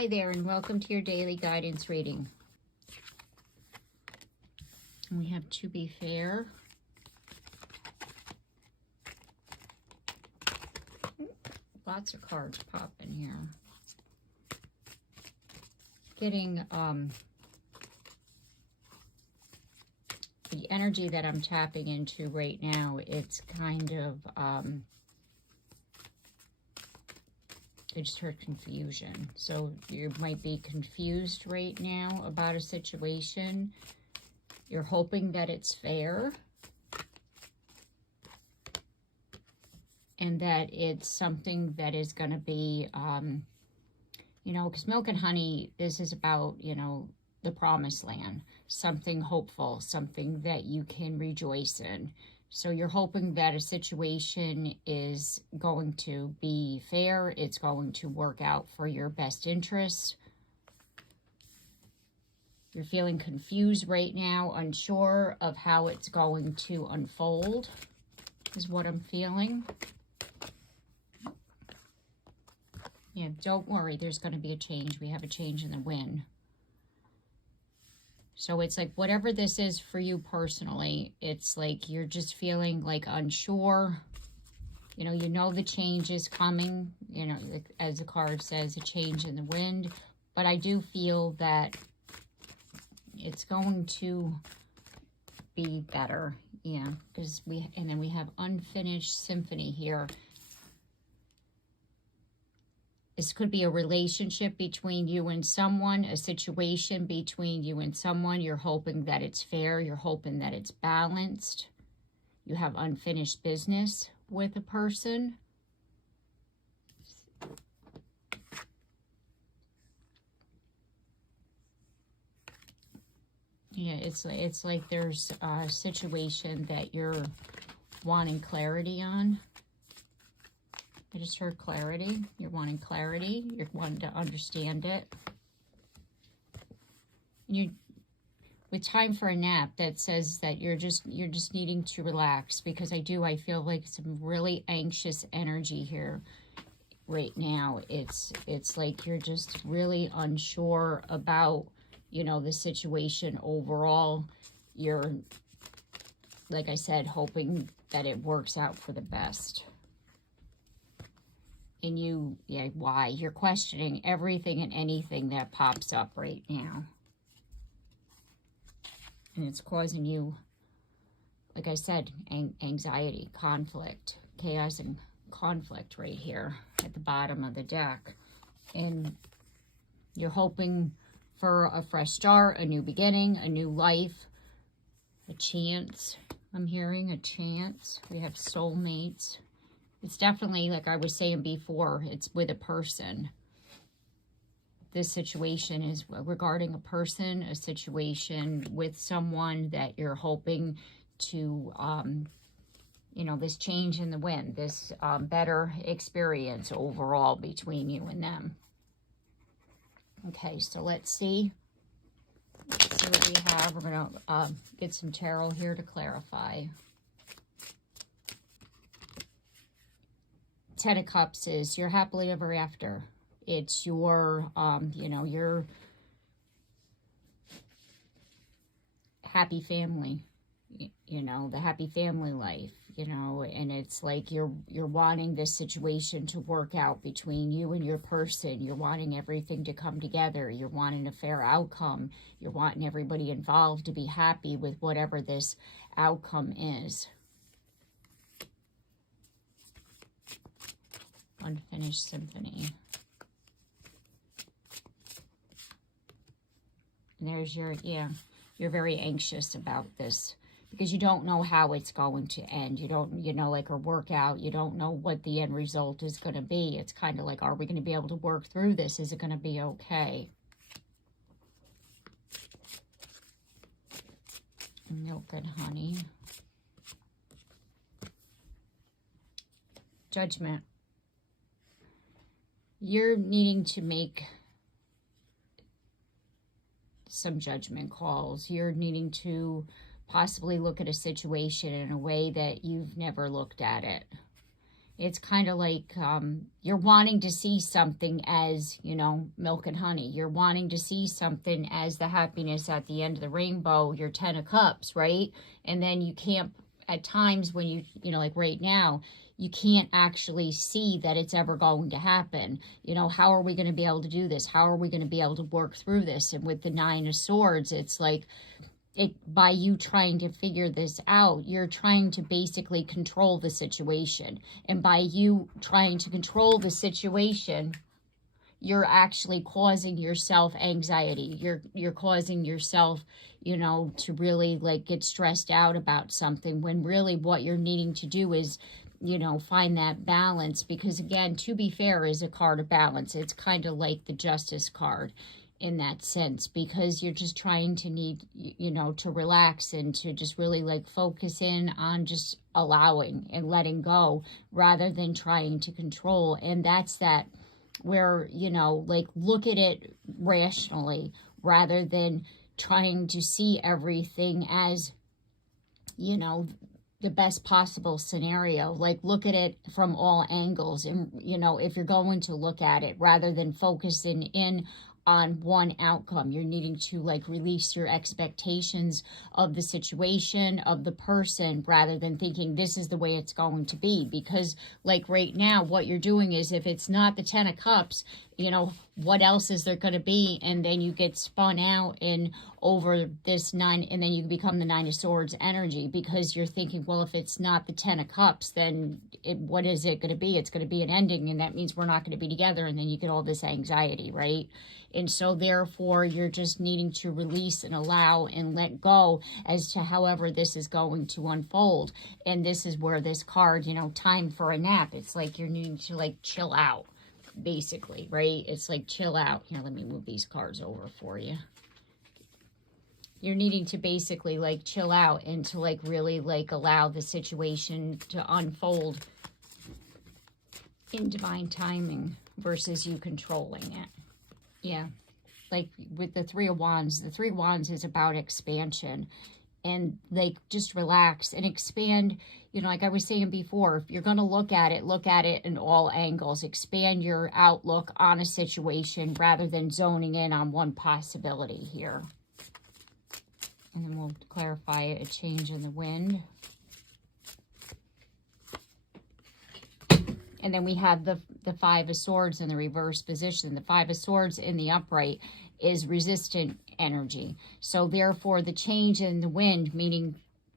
Hi there, and welcome to your daily guidance reading. We have To Be Fair. Lots of cards popping here. Getting the energy that I'm tapping into right now, it's kind of I just heard confusion. So you might be confused right now about a situation. You're hoping that it's fair and that it's something that is going to be, you know, because Milk and Honey, this is about, you know, the promised land, something hopeful, something that you can rejoice in. So you're hoping that a situation is going to be fair. It's going to work out for your best interest. You're feeling confused right now, unsure of how it's going to unfold, is what I'm feeling. Yeah, don't worry, there's going to be a change. We have a change in the wind. So it's like whatever this is for you personally, it's like you're just feeling like unsure. You know the change is coming, you know, as the card says, a change in the wind. But I do feel that it's going to be better, yeah, because and then we have Unfinished Symphony here. This could be a relationship between you and someone, a situation between you and someone. You're hoping that it's fair. You're hoping that it's balanced. You have unfinished business with a person. Yeah, it's like there's a situation that you're wanting clarity on. I just heard clarity. You're wanting clarity. You're wanting to understand it. With time for a nap, that says that you're just needing to relax, because I feel like some really anxious energy here right now. It's like you're just really unsure about, you know, the situation overall. You're, like I said, hoping that it works out for the best. And why? You're questioning everything and anything that pops up right now. And it's causing you, like I said, anxiety, conflict, chaos and conflict right here at the bottom of the deck. And you're hoping for a fresh start, a new beginning, a new life, a chance. I'm hearing a chance. We have soulmates. It's definitely, like I was saying before, it's with a person. This situation is regarding a person, a situation with someone that you're hoping to, you know, this change in the wind, this better experience overall between you and them. Okay, so let's see. Let's see what we have. We're going to get some tarot here to clarify. Ten of Cups is you're happily ever after. It's your, you know, your happy family, you know, the happy family life, you know, and it's like you're wanting this situation to work out between you and your person. You're wanting everything to come together. You're wanting a fair outcome. You're wanting everybody involved to be happy with whatever this outcome is. Unfinished Symphony. And there's your, yeah, you're very anxious about this because you don't know how it's going to end. You don't, you know, like, or work out. You don't know what the end result is going to be. It's kind of like, are we going to be able to work through this? Is it going to be okay? Milk and Honey. Judgment. You're needing to make some judgment calls. You're needing to possibly look at a situation in a way that you've never looked at it. It's kind of like you're wanting to see something as, you know, milk and honey. You're wanting to see something as the happiness at the end of the rainbow, your 10 of cups, right? And then you can't, at times when you know, like right now, you can't actually see that it's ever going to happen. You know, how are we going to be able to do this? How are we going to be able to work through this? And with the 9 of Swords, it's like, by you trying to figure this out, you're trying to basically control the situation. And by you trying to control the situation, you're actually causing yourself anxiety. You're causing yourself, you know, to really like get stressed out about something, when really what you're needing to do is, you know, find that balance. Because again, to be fair is a card of balance. It's kind of like the Justice card in that sense, because you're just trying to you know, to relax and to just really like focus in on just allowing and letting go rather than trying to control. And that's that where, you know, like look at it rationally rather than trying to see everything as, you know, the best possible scenario. Like look at it from all angles. And, you know, if you're going to look at it rather than focusing in on one outcome, you're needing to like release your expectations of the situation, of the person, rather than thinking this is the way it's going to be. Because like right now, what you're doing is, if it's not the 10 of Cups, you know, what else is there going to be? And then you get spun out in over this 9, and then you become the 9 of Swords energy, because you're thinking, well, if it's not the 10 of Cups, then what is it going to be? It's going to be an ending, and that means we're not going to be together. And then you get all this anxiety, right? And so therefore you're just needing to release and allow and let go as to however this is going to unfold. And this is where this card, you know, time for a nap. It's like you're needing to like chill out, basically, right? It's like chill out. Here, let me move these cards over for you. You're needing to basically like chill out and to like really like allow the situation to unfold in divine timing versus you controlling it. Yeah, like with the 3 of Wands, the 3 of Wands is about expansion, and like just relax and expand. You know, like I was saying before, if you're going to look at it in all angles. Expand your outlook on a situation rather than zoning in on one possibility here. And then we'll clarify a change in the wind. And then we have the 5 of Swords in the reverse position. The 5 of Swords in the upright is resistant energy. So therefore the change in the wind, meaning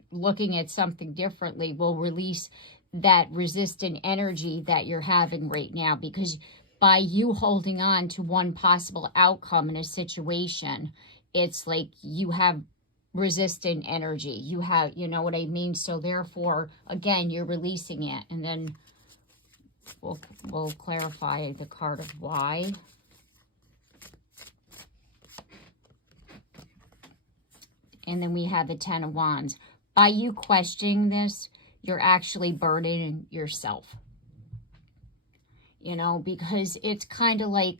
looking at something differently, will release that resistant energy that you're having right now. Because by you holding on to one possible outcome in a situation, it's like you have resistant energy. You have, you know what I mean? So therefore, again, you're releasing it. And then we'll clarify the card of why. And then we have the 10 of Wands. By you questioning this, you're actually burdening yourself. You know, because it's kind of like,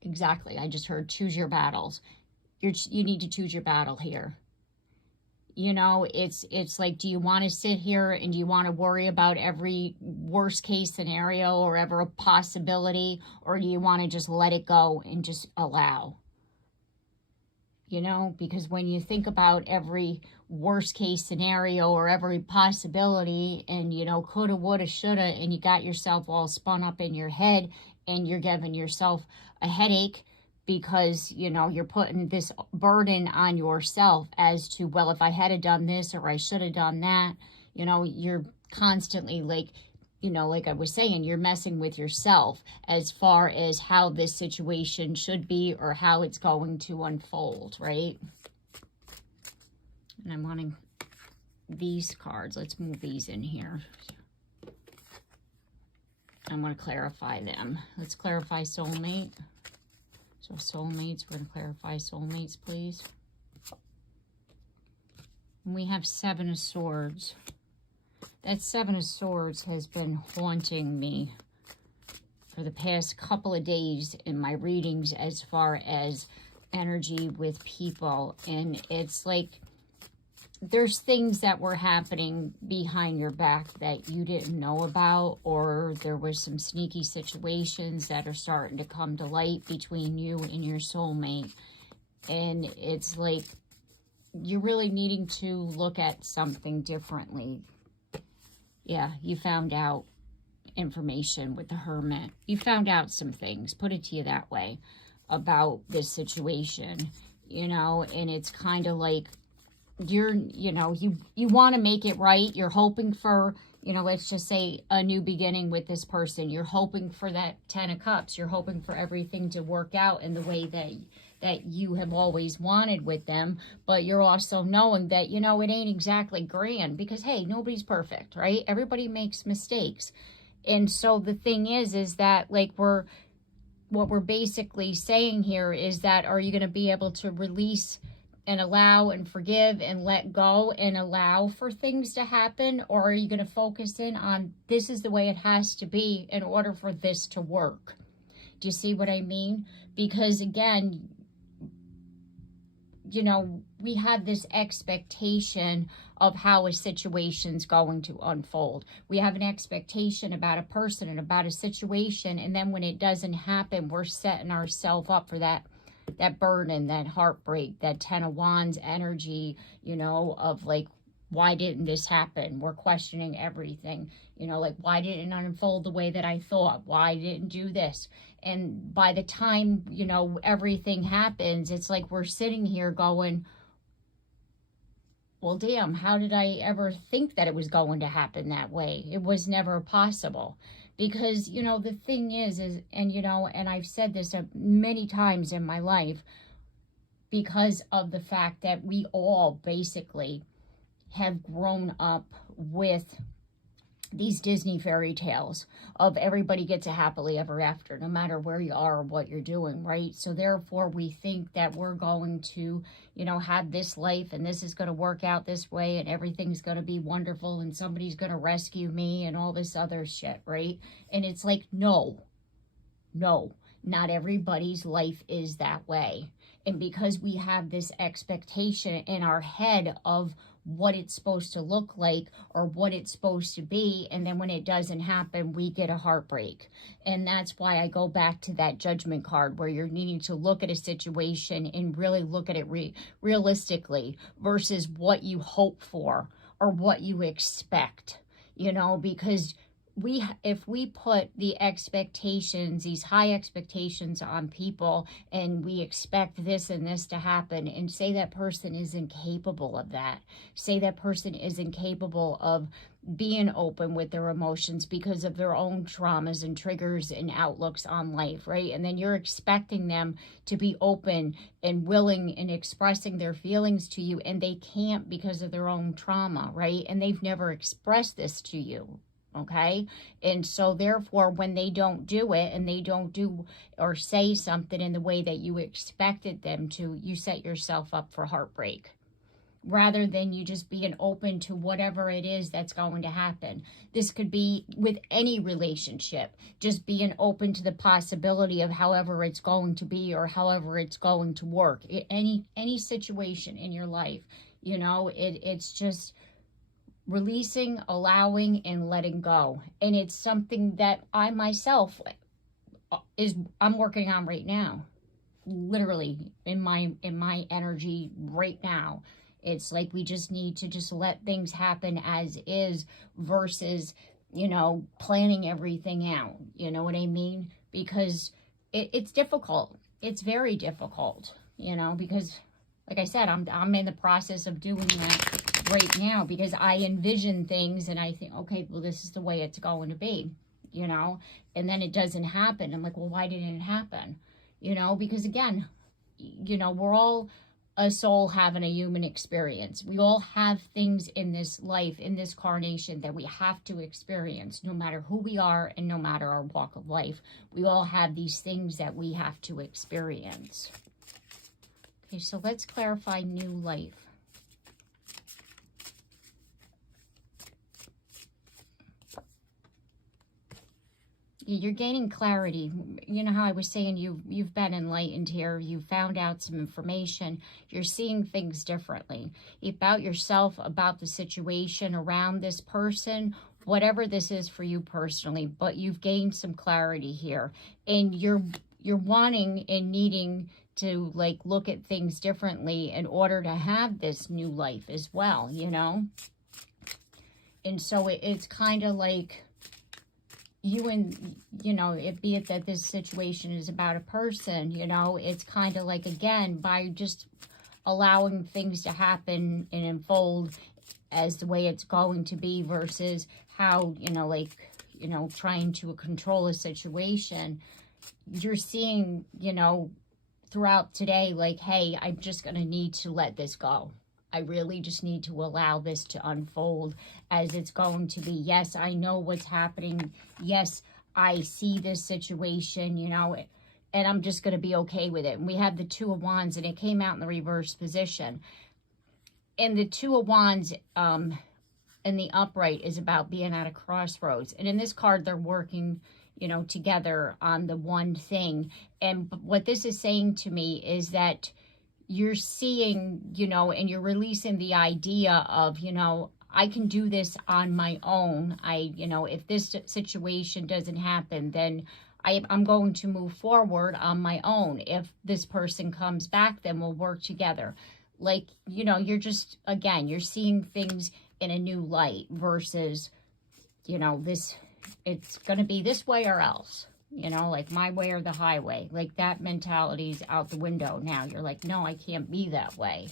exactly, I just heard choose your battles. You need to choose your battle here. You know, it's like, do you want to sit here and do you want to worry about every worst case scenario or ever a possibility, or do you want to just let it go and just allow? You know, because when you think about every worst case scenario or every possibility and, you know, coulda, woulda, shoulda, and you got yourself all spun up in your head and you're giving yourself a headache, because, you know, you're putting this burden on yourself as to, well, if I had done this or I should have done that, you know, you're constantly like, you know, like I was saying, you're messing with yourself as far as how this situation should be or how it's going to unfold, right? And I'm wanting these cards. Let's move these in here. I want to clarify them. Let's clarify soulmate. So soulmates, we're going to clarify soulmates, please. And we have 7 of Swords. That 7 of Swords has been haunting me for the past couple of days in my readings as far as energy with people. And it's like there's things that were happening behind your back that you didn't know about, or there was some sneaky situations that are starting to come to light between you and your soulmate. And it's like you're really needing to look at something differently. Yeah, you found out information with the Hermit. You found out some things, put it to you that way, about this situation, you know, and it's kind of like you're, you know, you want to make it right. You're hoping for, you know, let's just say a new beginning with this person. You're hoping for that 10 of Cups. You're hoping for everything to work out in the way that you have always wanted with them. But you're also knowing that, you know, it ain't exactly grand because, hey, nobody's perfect, right? Everybody makes mistakes. And so the thing is that like what we're basically saying here is that, are you going to be able to release and allow and forgive and let go and allow for things to happen? Or are you going to focus in on this is the way it has to be in order for this to work? Do you see what I mean? Because again, you know, we have this expectation of how a situation's going to unfold. We have an expectation about a person and about a situation, and then when it doesn't happen, we're setting ourselves up for that burden, that heartbreak, that 10 of Wands energy, you know, of like, why didn't this happen? We're questioning everything, you know, like, why didn't it unfold the way that I thought? Why didn't do this? And by the time, you know, everything happens, it's like we're sitting here going, well, damn, how did I ever think that it was going to happen that way? It was never possible. Because, you know, the thing is, and, you know, and I've said this many times in my life, because of the fact that we all basically have grown up with these Disney fairy tales of everybody gets a happily ever after, no matter where you are or what you're doing, right? So therefore we think that we're going to, you know, have this life and this is going to work out this way and everything's going to be wonderful and somebody's going to rescue me and all this other shit, right? And it's like, no, not everybody's life is that way. And because we have this expectation in our head of what it's supposed to look like or what it's supposed to be, and then when it doesn't happen, we get a heartbreak. And that's why I go back to that Judgment card, where you're needing to look at a situation and really look at it realistically versus what you hope for or what you expect, you know, because if we put the expectations, these high expectations on people, and we expect this and this to happen, and say that person is incapable of that, say that person is incapable of being open with their emotions because of their own traumas and triggers and outlooks on life, right? And then you're expecting them to be open and willing and expressing their feelings to you, and they can't because of their own trauma, right? And they've never expressed this to you. Okay. And so therefore, when they don't do it and they don't do or say something in the way that you expected them to, you set yourself up for heartbreak rather than you just being open to whatever it is that's going to happen. This could be with any relationship, just being open to the possibility of however it's going to be or however it's going to work. Any situation in your life, you know, it's just releasing, allowing, and letting go. And it's something that I myself I'm working on right now, literally in my energy right now. It's like we just need to just let things happen as is versus, you know, planning everything out. You know what I mean? Because it's difficult. It's very difficult, you know, because like I said, I'm in the process of doing that right now because I envision things and I think, okay, well, this is the way it's going to be, you know, and then it doesn't happen. I'm like, well, why didn't it happen? You know, because again, you know, we're all a soul having a human experience. We all have things in this life, in this carnation, that we have to experience, no matter who we are and no matter our walk of life. We all have these things that we have to experience. Okay, so let's clarify new life. you're gaining clarity. You know how I was saying you've been enlightened here. You found out some information. You're seeing things differently about yourself, about the situation around this person, whatever this is for you personally. But you've gained some clarity here, and you're wanting and needing to like look at things differently in order to have this new life as well, you know. And so it's kind of like you and, you know, be it that this situation is about a person, you know, it's kind of like, again, by just allowing things to happen and unfold as the way it's going to be versus how, you know, like, you know, trying to control a situation, you're seeing, you know, throughout today, like, hey, I'm just going to need to let this go. I really just need to allow this to unfold as it's going to be. Yes, I know what's happening. Yes, I see this situation, you know, and I'm just going to be okay with it. And we have the Two of Wands, and it came out in the reverse position. And the Two of Wands in the upright is about being at a crossroads. And in this card, they're working, you know, together on the one thing. And what this is saying to me is that you're seeing, you know, and you're releasing the idea of, you know, I can do this on my own. You know, if this situation doesn't happen, then I'm going to move forward on my own. If this person comes back, then we'll work together. Like, you know, you're just, again, you're seeing things in a new light versus, you know, it's going to be this way or else. You know, like my way or the highway. Like that mentality's out the window now. You're like, no, I can't be that way.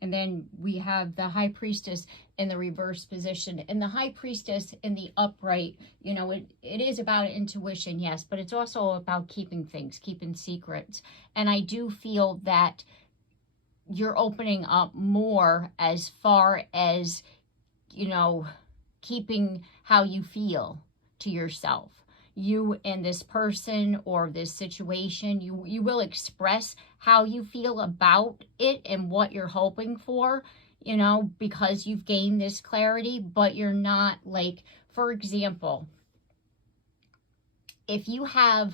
And then we have the High Priestess in the reverse position. And the High Priestess in the upright, you know, it is about intuition, yes, but it's also about keeping things, keeping secrets. And I do feel that you're opening up more as far as, you know, keeping how you feel to yourself. You and this person or this situation, you will express how you feel about it and what you're hoping for, you know, because you've gained this clarity, but you're not like, for example, if you have,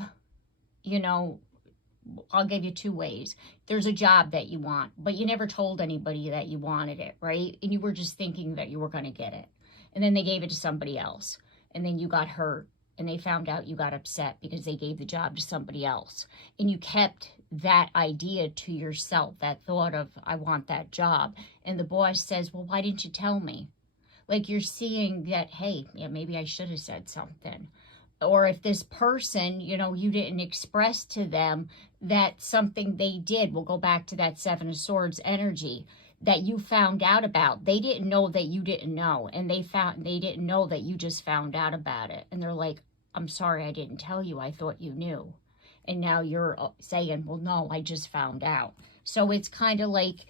you know, I'll give you two ways. There's a job that you want, but you never told anybody that you wanted it, right? And you were just thinking that you were going to get it. And then they gave it to somebody else. And then you got hurt. And they found out you got upset because they gave the job to somebody else. And you kept that idea to yourself, that thought of, I want that job. And the boss says, well, why didn't you tell me? Like you're seeing that, hey, yeah, maybe I should have said something. Or if this person, you know, you didn't express to them that something they did, we'll go back to that Seven of Swords energy, that you found out about. They didn't know that you didn't know. And they didn't know that you just found out about it. And they're like, I'm sorry, I didn't tell you. I thought you knew. And now you're saying, well, no, I just found out. So it's kind of like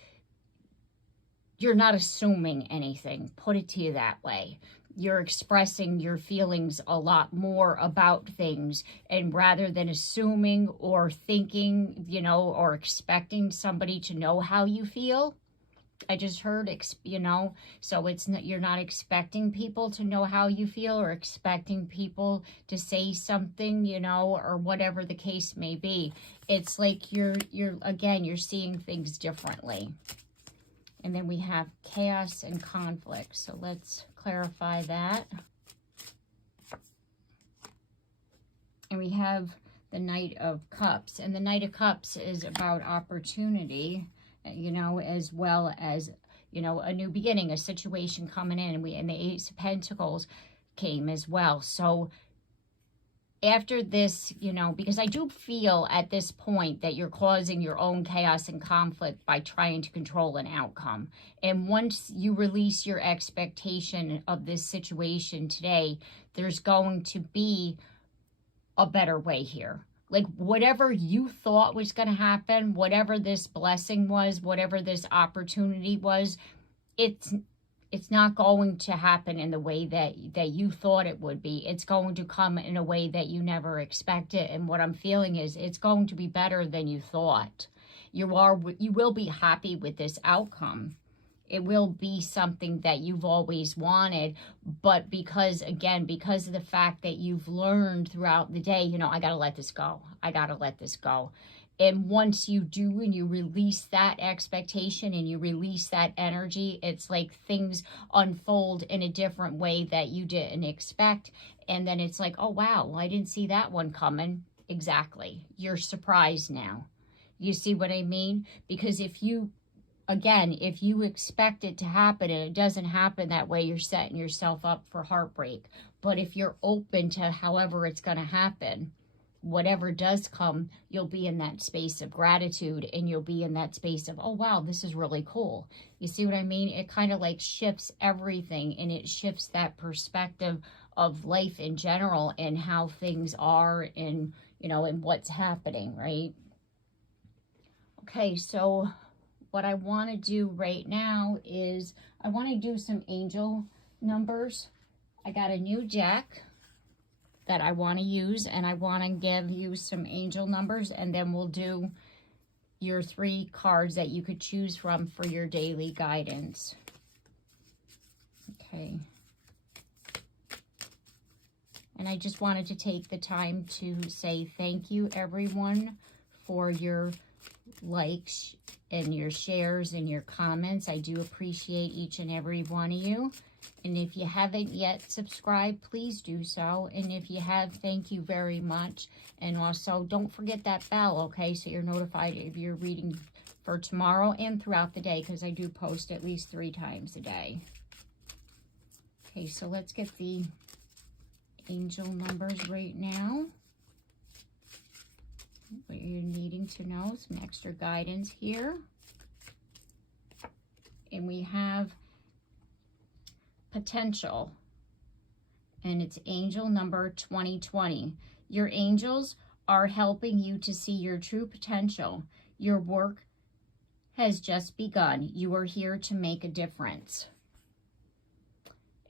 you're not assuming anything. Put it to you that way. You're expressing your feelings a lot more about things, and rather than assuming or thinking, you know, or expecting somebody to know how you feel. I just heard, you know, so it's not, you're not expecting people to know how you feel or expecting people to say something, you know, or whatever the case may be. It's like you're seeing things differently. And then we have chaos and conflict. So let's clarify that. And we have the Knight of Cups. And the Knight of Cups is about opportunity, you know, as well as, you know, a new beginning, a situation coming in. And the Ace of Pentacles came as well. So after this, you know, because I do feel at this point that you're causing your own chaos and conflict by trying to control an outcome. And once you release your expectation of this situation today, there's going to be a better way here. Like whatever you thought was going to happen, whatever this blessing was, whatever this opportunity was, it's not going to happen in the way that you thought it would be. It's going to come in a way that you never expected. And what I'm feeling is it's going to be better than you thought. You will be happy with this outcome. It will be something that you've always wanted, but because, again, because of the fact that you've learned throughout the day, you know, I got to let this go. I got to let this go. And once you do, and you release that expectation and you release that energy, it's like things unfold in a different way that you didn't expect. And then it's like, oh, wow, I didn't see that one coming. Exactly. You're surprised now. You see what I mean? Because if you, again, if you expect it to happen and it doesn't happen that way, you're setting yourself up for heartbreak. But if you're open to however it's going to happen, whatever does come, you'll be in that space of gratitude, and you'll be in that space of, oh, wow, this is really cool. You see what I mean? It kind of like shifts everything, and it shifts that perspective of life in general and how things are, and, you know, and what's happening, right? Okay, so what I want to do right now is I want to do some angel numbers. I got a new deck that I want to use, and I want to give you some angel numbers, and then we'll do your 3 cards that you could choose from for your daily guidance. Okay. And I just wanted to take the time to say thank you, everyone, for your likes and your shares and your comments. I do appreciate each and every one of you. And if you haven't yet subscribed, please do so. And if you have, thank you very much. And also, don't forget that bell, okay? So you're notified if you're reading for tomorrow and throughout the day, because I do post at least 3 times a day. Okay, so let's get the angel numbers right now. What you're needing to know, some extra guidance here. And we have potential, and it's angel number 2020. Your angels are helping you to see your true potential. Your work has just begun. You are here to make a difference.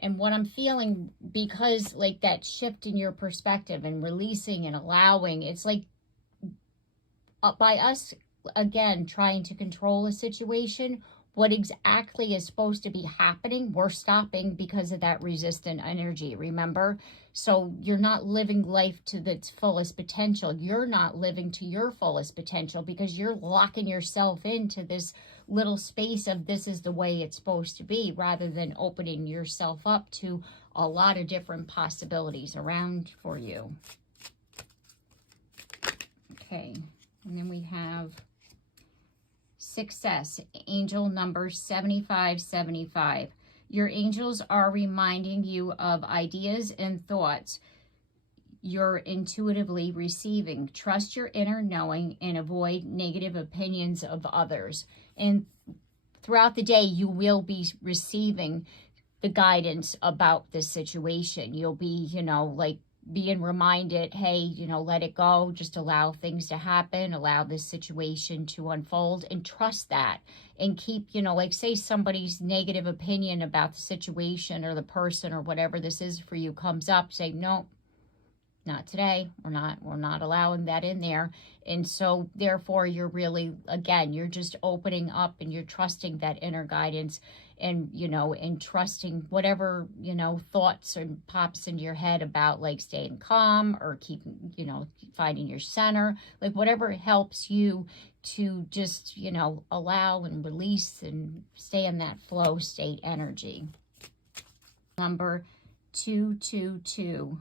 And what I'm feeling, because like that shift in your perspective and releasing and allowing, it's like by us, again, trying to control a situation, what exactly is supposed to be happening, we're stopping because of that resistant energy, remember? So you're not living life to its fullest potential. You're not living to your fullest potential because you're locking yourself into this little space of this is the way it's supposed to be, rather than opening yourself up to a lot of different possibilities around for you. Okay, and then we have success, angel number 7575. Your angels are reminding you of ideas and thoughts you're intuitively receiving. Trust your inner knowing and avoid negative opinions of others. And throughout the day, you will be receiving the guidance about this situation. You'll be, you know, like being reminded, hey, you know, let it go, just allow things to happen, allow this situation to unfold, and trust that. And keep, you know, like say somebody's negative opinion about the situation or the person or whatever this is for you comes up, say, no, not today. We're not allowing that in there. And so therefore you're really, again, you're just opening up and you're trusting that inner guidance, and, you know, and trusting whatever, you know, thoughts or pops into your head about like staying calm or keeping, you know, finding your center, like whatever helps you to just, you know, allow and release and stay in that flow state energy. Number 222.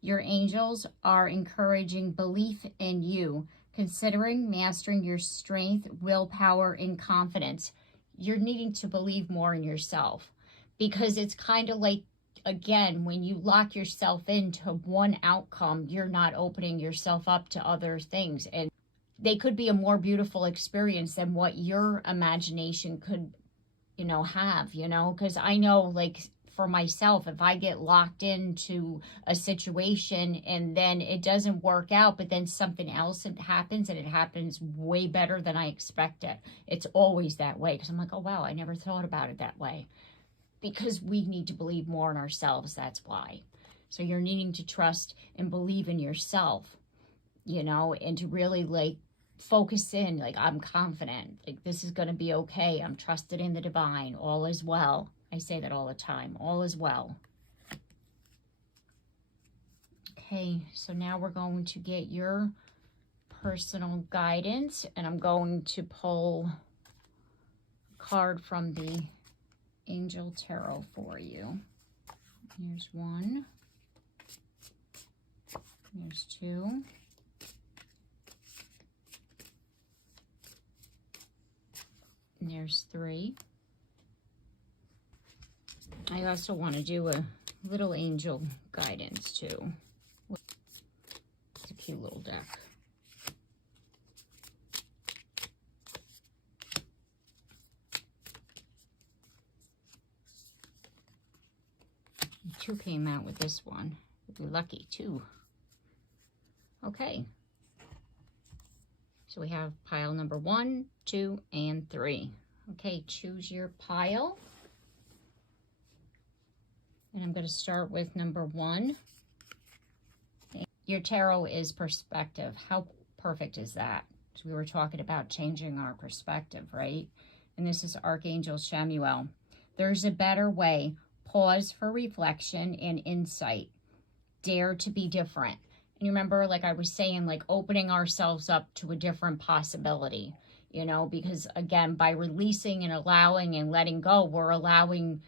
Your angels are encouraging belief in you, considering mastering your strength, willpower, and confidence. You're needing to believe more in yourself, because it's kind of like, again, when you lock yourself into one outcome, you're not opening yourself up to other things. And they could be a more beautiful experience than what your imagination could, you know, have, you know, because I know, like, for myself, if I get locked into a situation and then it doesn't work out, but then something else happens and it happens way better than I expected. It's always that way, because I'm like, oh, wow, I never thought about it that way. Because we need to believe more in ourselves, that's why. So you're needing to trust and believe in yourself, you know, and to really like focus in, like, I'm confident, like, this is going to be okay. I'm trusted in the divine. All is well. I say that all the time. All is well. Okay, so now we're going to get your personal guidance, and I'm going to pull a card from the Angel Tarot for you. Here's one. Here's two. And there's three. I also want to do a little angel guidance too. It's a cute little deck. Two came out with this one. You'll be lucky, two. Okay. So we have pile number 1, 2, and 3. Okay, choose your pile. And I'm going to start with number 1. Your tarot is perspective. How perfect is that? So we were talking about changing our perspective, right? And this is Archangel Chamuel. There's a better way. Pause for reflection and insight. Dare to be different. And you remember, like I was saying, like opening ourselves up to a different possibility, you know, because again, by releasing and allowing and letting go, we're allowing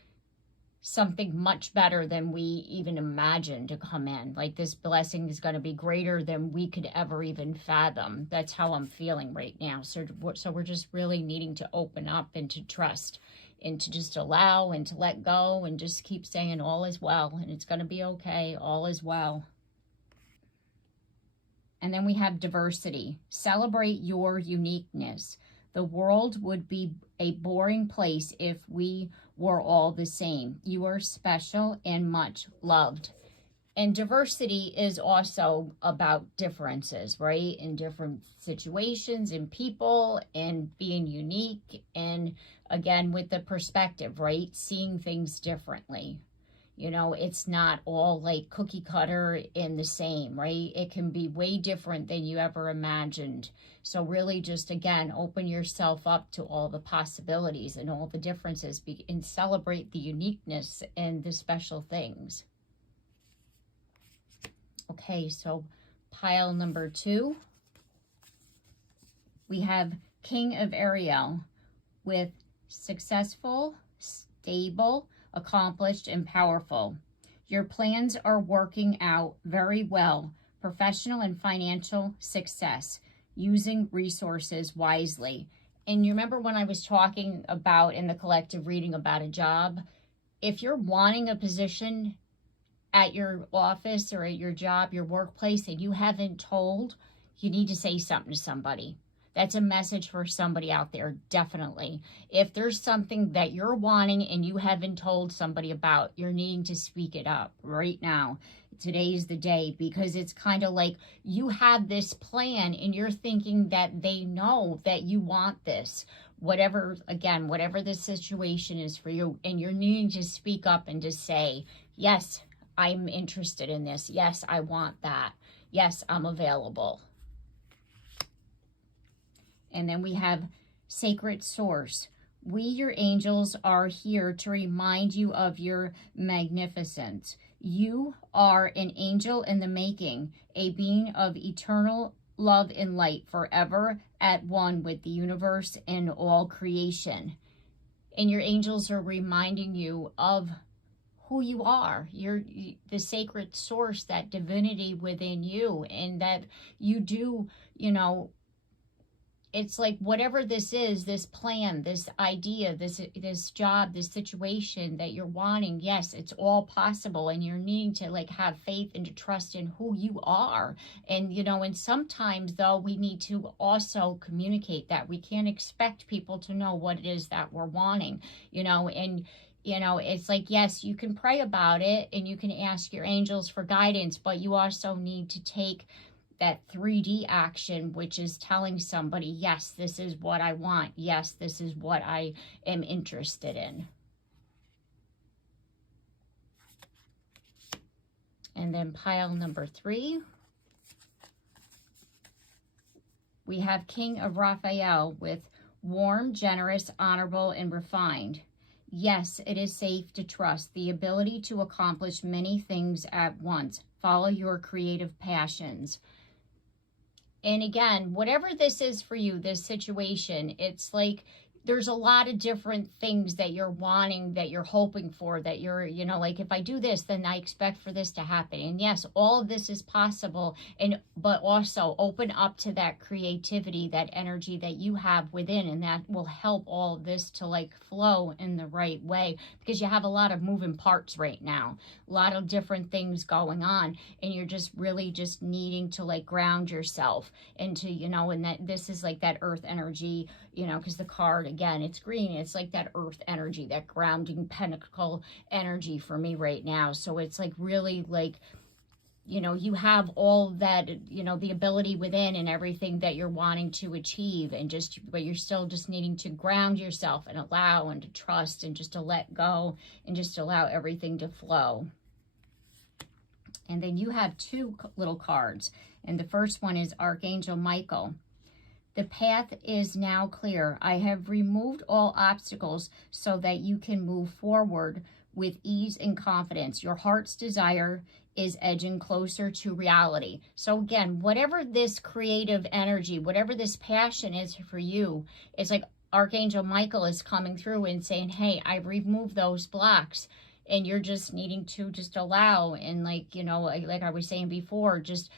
something much better than we even imagined to come in. Like this blessing is going to be greater than we could ever even fathom. That's how I'm feeling right now. So we're just really needing to open up and to trust and to just allow and to let go and just keep saying all is well and it's going to be okay. All is well. And then we have diversity. Celebrate your uniqueness. The world would be a boring place if we were all the same. You are special and much loved. And diversity is also about differences, right? In different situations, in people, and being unique. And again, with the perspective, right? Seeing things differently. You know, it's not all like cookie cutter and the same, right? It can be way different than you ever imagined. So really just, again, open yourself up to all the possibilities and all the differences and celebrate the uniqueness and the special things. Okay, so pile number 2. We have King of Ariel with successful, stable, accomplished, and powerful. Your plans are working out very well. Professional and financial success. Using resources wisely. And you remember when I was talking about in the collective reading about a job? If you're wanting a position at your office or at your job, your workplace, and you haven't told, you need to say something to somebody. That's a message for somebody out there, definitely. If there's something that you're wanting and you haven't told somebody about, you're needing to speak it up right now. Today's the day, because it's kind of like you have this plan and you're thinking that they know that you want this. Whatever, again, whatever the situation is for you, and you're needing to speak up and to say, yes, I'm interested in this. Yes, I want that. Yes, I'm available. And then we have Sacred Source. We, your angels, are here to remind you of your magnificence. You are an angel in the making, a being of eternal love and light, forever at one with the universe and all creation. And your angels are reminding you of who you are. You're the sacred source, that divinity within you, and that you do, you know, it's like whatever this is, this plan, this idea, this job, this situation that you're wanting, yes, it's all possible, and you're needing to like have faith and to trust in who you are. And, you know, and sometimes though, we need to also communicate that. We can't expect people to know what it is that we're wanting, you know, and you know, it's like, yes, you can pray about it and you can ask your angels for guidance, but you also need to take that 3D action, which is telling somebody, yes, this is what I want. Yes, this is what I am interested in. And then pile number 3. We have King of Raphael with warm, generous, honorable, and refined. Yes, it is safe to trust the ability to accomplish many things at once. Follow your creative passions. And again, whatever this is for you, this situation, it's like there's a lot of different things that you're wanting, that you're hoping for, that you're, you know, like if I do this, then I expect for this to happen. And yes, all of this is possible, but also open up to that creativity, that energy that you have within, and that will help all of this to like flow in the right way, because you have a lot of moving parts right now, a lot of different things going on, and you're just really just needing to like ground yourself into, you know, and that this is like that earth energy, you know, because the card, again, it's green. It's like that earth energy, that grounding pentacle energy for me right now. So it's like really like, you know, you have all that, you know, the ability within and everything that you're wanting to achieve, and just, but you're still just needing to ground yourself and allow and to trust and just to let go and just allow everything to flow. And then you have two little cards. And the first one is Archangel Michael. The path is now clear. I have removed all obstacles so that you can move forward with ease and confidence. Your heart's desire is edging closer to reality. So again, whatever this creative energy, whatever this passion is for you, it's like Archangel Michael is coming through and saying, hey, I've removed those blocks. And you're just needing to just allow, and like, you know, like I was saying before, just,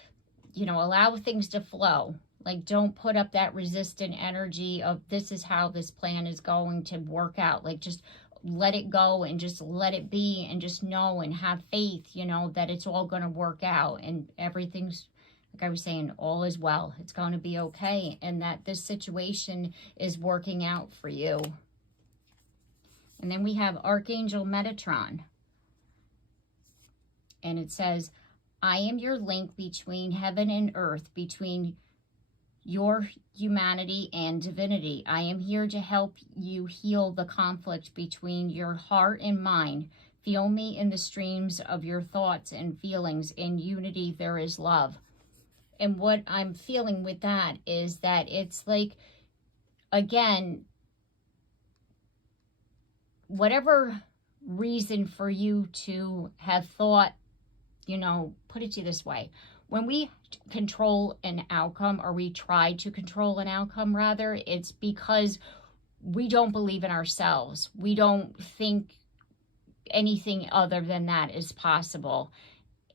you know, allow things to flow. Like, don't put up that resistant energy of this is how this plan is going to work out. Like, just let it go and just let it be, and just know and have faith, you know, that it's all going to work out, and everything's, like I was saying, all is well. It's going to be okay, and that this situation is working out for you. And then we have Archangel Metatron. And it says, I am your link between heaven and earth, between your humanity and divinity. I am here to help you heal the conflict between your heart and mind. Feel me in the streams of your thoughts and feelings. In unity, there is love. And what I'm feeling with that is that it's like, again, whatever reason for you to have thought, you know, put it to you this way. When we control an outcome, or we try to control an outcome rather, it's because we don't believe in ourselves. We don't think anything other than that is possible.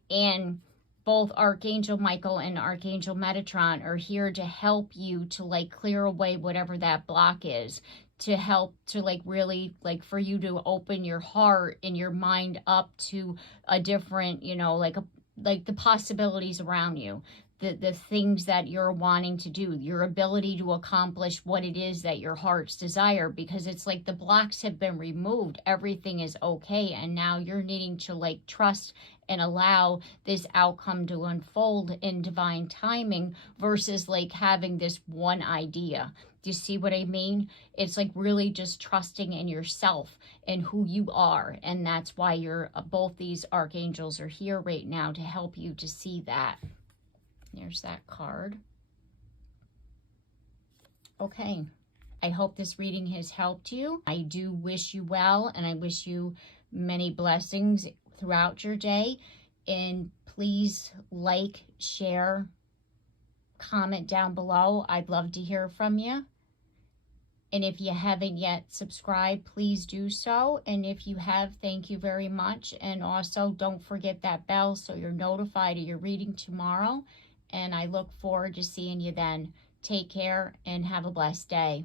And both Archangel Michael and Archangel Metatron are here to help you to like clear away whatever that block is, to help to like really like for you to open your heart and your mind up to a different, you know, like the possibilities around you, the things that you're wanting to do, your ability to accomplish what it is that your heart's desire, because it's like the blocks have been removed, everything is okay, and now you're needing to like trust and allow this outcome to unfold in divine timing, versus like having this one idea. Do you see what I mean? It's like really just trusting in yourself and who you are. And that's why both these archangels are here right now to help you to see that. There's that card. Okay. I hope this reading has helped you. I do wish you well, and I wish you many blessings throughout your day. And please like, share, comment down below. I'd love to hear from you. And if you haven't yet subscribed, please do so. And if you have, thank you very much. And also don't forget that bell so you're notified of your reading tomorrow. And I look forward to seeing you then. Take care and have a blessed day.